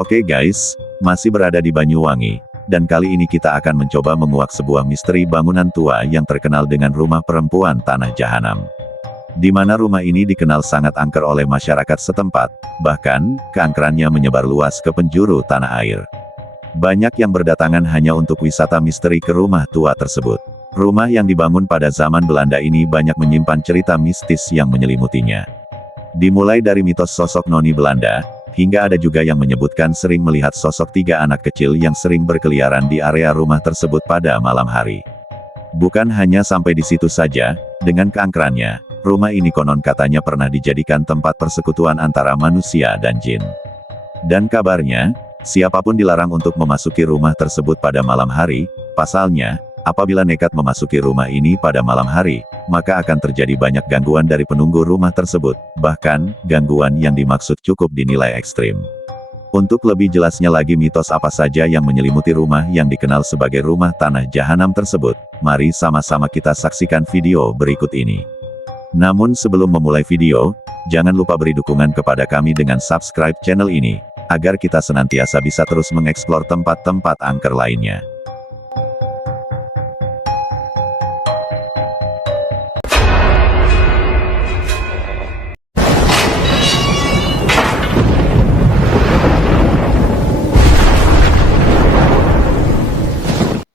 Oke guys, masih berada di Banyuwangi, dan kali ini kita akan mencoba menguak sebuah misteri bangunan tua yang terkenal dengan rumah perempuan Tanah Jahanam. Di mana rumah ini dikenal sangat angker oleh masyarakat setempat, bahkan, keangkerannya menyebar luas ke penjuru tanah air. Banyak yang berdatangan hanya untuk wisata misteri ke rumah tua tersebut. Rumah yang dibangun pada zaman Belanda ini banyak menyimpan cerita mistis yang menyelimutinya. Dimulai dari mitos sosok noni Belanda, hingga ada juga yang menyebutkan sering melihat sosok 3 anak kecil yang sering berkeliaran di area rumah tersebut pada malam hari. Bukan hanya sampai di situ saja, dengan keangkerannya, rumah ini konon katanya pernah dijadikan tempat persekutuan antara manusia dan jin. Dan kabarnya, siapapun dilarang untuk memasuki rumah tersebut pada malam hari. Pasalnya, apabila nekat memasuki rumah ini pada malam hari, maka akan terjadi banyak gangguan dari penunggu rumah tersebut, bahkan, gangguan yang dimaksud cukup dinilai ekstrim. Untuk lebih jelasnya lagi mitos apa saja yang menyelimuti rumah yang dikenal sebagai rumah Tanah Jahanam tersebut, mari sama-sama kita saksikan video berikut ini. Namun sebelum memulai video, jangan lupa beri dukungan kepada kami dengan subscribe channel ini, agar kita senantiasa bisa terus mengeksplor tempat-tempat angker lainnya.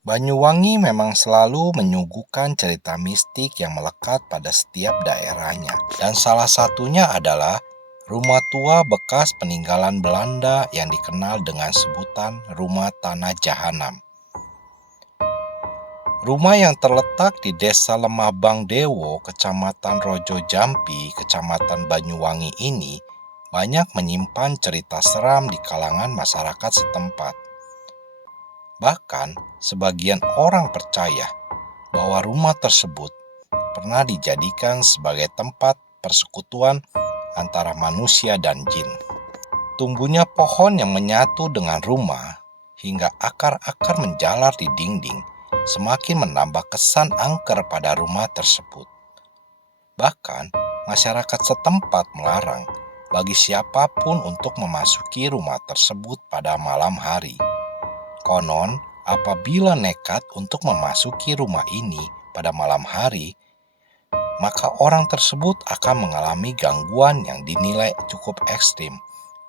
Banyuwangi memang selalu menyuguhkan cerita mistik yang melekat pada setiap daerahnya. Dan salah satunya adalah rumah tua bekas peninggalan Belanda yang dikenal dengan sebutan Rumah Tanah Jahanam. Rumah yang terletak di Desa Lemabang Dewo, Kecamatan Rojo Jampi, Kecamatan Banyuwangi ini banyak menyimpan cerita seram di kalangan masyarakat setempat. Bahkan, sebagian orang percaya bahwa rumah tersebut pernah dijadikan sebagai tempat persekutuan antara manusia dan jin. Tumbuhnya pohon yang menyatu dengan rumah hingga akar-akar menjalar di dinding semakin menambah kesan angker pada rumah tersebut. Bahkan, masyarakat setempat melarang bagi siapapun untuk memasuki rumah tersebut pada malam hari. Konon, apabila nekat untuk memasuki rumah ini pada malam hari, maka orang tersebut akan mengalami gangguan yang dinilai cukup ekstrim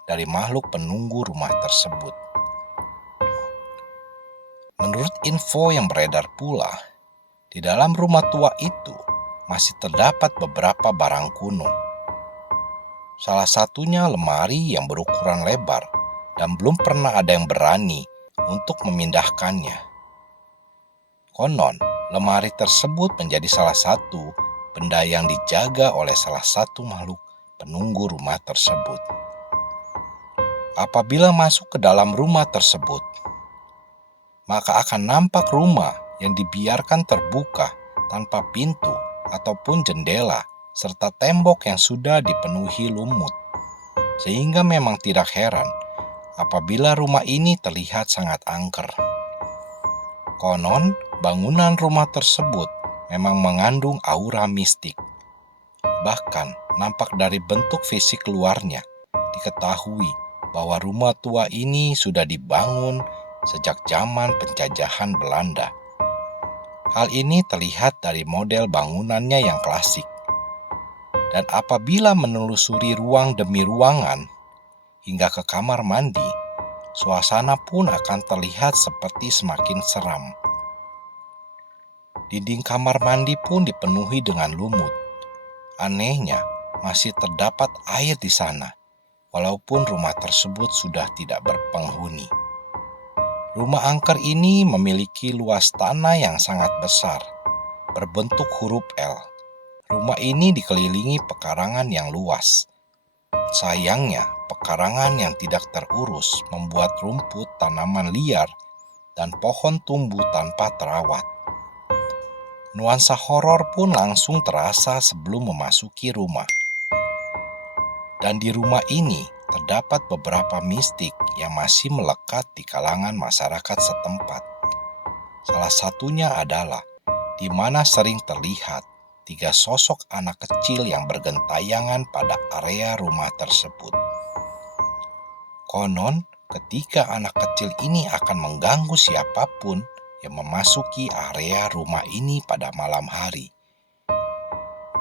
dari makhluk penunggu rumah tersebut. Menurut info yang beredar pula, di dalam rumah tua itu masih terdapat beberapa barang kuno. Salah satunya lemari yang berukuran lebar dan belum pernah ada yang berani untuk memindahkannya. Konon, lemari tersebut menjadi salah satu benda yang dijaga oleh salah satu makhluk penunggu rumah tersebut. Apabila masuk ke dalam rumah tersebut, maka akan nampak rumah yang dibiarkan terbuka tanpa pintu ataupun jendela, serta tembok yang sudah dipenuhi lumut. Sehingga memang tidak heran apabila rumah ini terlihat sangat angker. Konon, bangunan rumah tersebut memang mengandung aura mistik. Bahkan, nampak dari bentuk fisik luarnya, diketahui bahwa rumah tua ini sudah dibangun sejak zaman penjajahan Belanda. Hal ini terlihat dari model bangunannya yang klasik. Dan apabila menelusuri ruang demi ruangan, hingga ke kamar mandi, suasana pun akan terlihat seperti semakin seram. Dinding kamar mandi pun dipenuhi dengan lumut. Anehnya, masih terdapat air di sana, walaupun rumah tersebut sudah tidak berpenghuni. Rumah angker ini memiliki luas tanah yang sangat besar, berbentuk huruf L. Rumah ini dikelilingi pekarangan yang luas. Sayangnya, pekarangan yang tidak terurus membuat rumput, tanaman liar, dan pohon tumbuh tanpa terawat. Nuansa horor pun langsung terasa sebelum memasuki rumah. Dan di rumah ini terdapat beberapa mistik yang masih melekat di kalangan masyarakat setempat. Salah satunya adalah di mana sering terlihat 3 sosok anak kecil yang bergentayangan pada area rumah tersebut. Konon, ketika anak kecil ini akan mengganggu siapapun yang memasuki area rumah ini pada malam hari.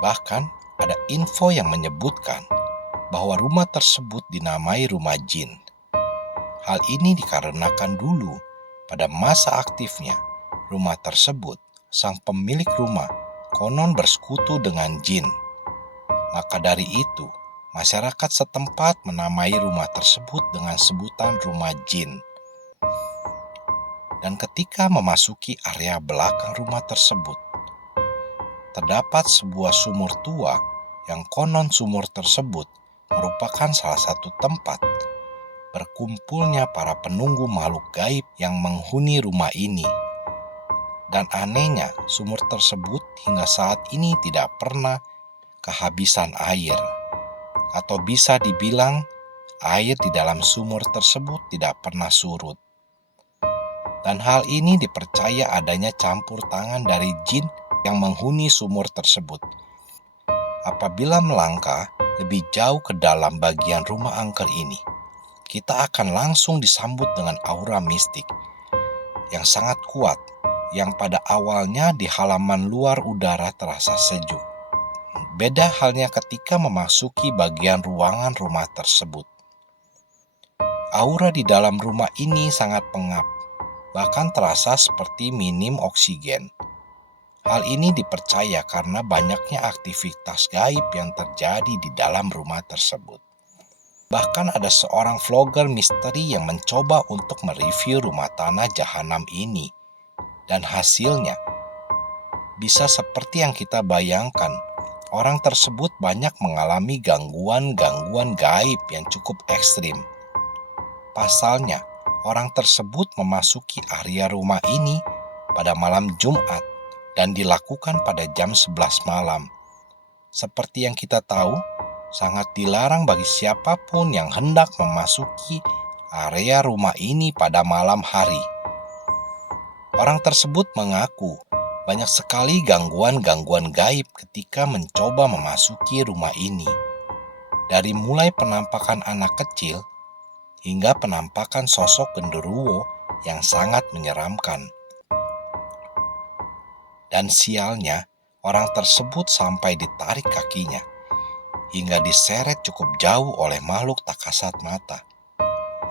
Bahkan ada info yang menyebutkan bahwa rumah tersebut dinamai rumah jin. Hal ini dikarenakan dulu pada masa aktifnya rumah tersebut, sang pemilik rumah konon bersekutu dengan jin. Maka dari itu, masyarakat setempat menamai rumah tersebut dengan sebutan rumah jin. Dan ketika memasuki area belakang rumah tersebut, terdapat sebuah sumur tua yang konon sumur tersebut merupakan salah satu tempat berkumpulnya para penunggu makhluk gaib yang menghuni rumah ini. Dan anehnya, sumur tersebut hingga saat ini tidak pernah kehabisan air. Atau bisa dibilang, air di dalam sumur tersebut tidak pernah surut. Dan hal ini dipercaya adanya campur tangan dari jin yang menghuni sumur tersebut. Apabila melangkah lebih jauh ke dalam bagian rumah angker ini, kita akan langsung disambut dengan aura mistik yang sangat kuat, yang pada awalnya di halaman luar udara terasa sejuk. Beda halnya ketika memasuki bagian ruangan rumah tersebut. Aura di dalam rumah ini sangat pengap, bahkan terasa seperti minim oksigen. Hal ini dipercaya karena banyaknya aktivitas gaib yang terjadi di dalam rumah tersebut. Bahkan ada seorang vlogger misteri yang mencoba untuk mereview rumah tanah jahanam ini. Dan hasilnya bisa seperti yang kita bayangkan. Orang tersebut banyak mengalami gangguan-gangguan gaib yang cukup ekstrim. Pasalnya, orang tersebut memasuki area rumah ini pada malam Jumat dan dilakukan pada jam 11 malam. Seperti yang kita tahu, sangat dilarang bagi siapapun yang hendak memasuki area rumah ini pada malam hari. Orang tersebut mengaku banyak sekali gangguan-gangguan gaib ketika mencoba memasuki rumah ini. Dari mulai penampakan anak kecil hingga penampakan sosok genderuwo yang sangat menyeramkan. Dan sialnya, orang tersebut sampai ditarik kakinya hingga diseret cukup jauh oleh makhluk tak kasat mata.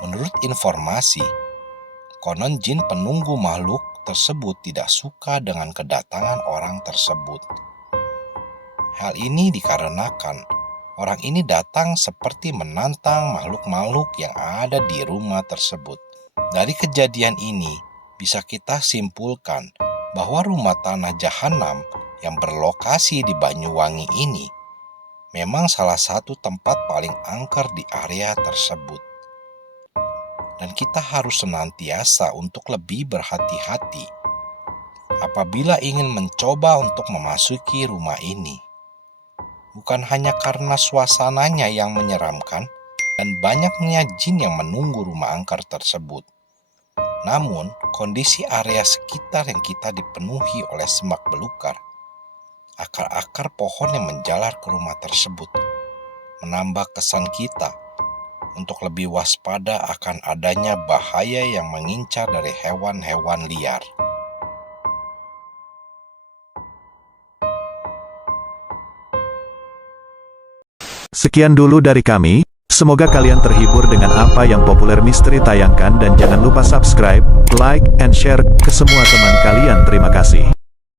Menurut informasi, konon jin penunggu makhluk tersebut tidak suka dengan kedatangan orang tersebut. Hal ini dikarenakan orang ini datang seperti menantang makhluk-makhluk yang ada di rumah tersebut. Dari kejadian ini, bisa kita simpulkan bahwa rumah tanah jahanam yang berlokasi di Banyuwangi ini memang salah satu tempat paling angker di area tersebut. Dan kita harus senantiasa untuk lebih berhati-hati apabila ingin mencoba untuk memasuki rumah ini. Bukan hanya karena suasananya yang menyeramkan dan banyaknya jin yang menunggu rumah angker tersebut. Namun, kondisi area sekitar yang kita dipenuhi oleh semak belukar, akar-akar pohon yang menjalar ke rumah tersebut, menambah kesan kita untuk lebih waspada akan adanya bahaya yang mengincar dari hewan-hewan liar. Sekian dulu dari kami, semoga kalian terhibur dengan apa yang Populer Misteri tayangkan dan jangan lupa subscribe, like, and share ke semua teman kalian. Terima kasih.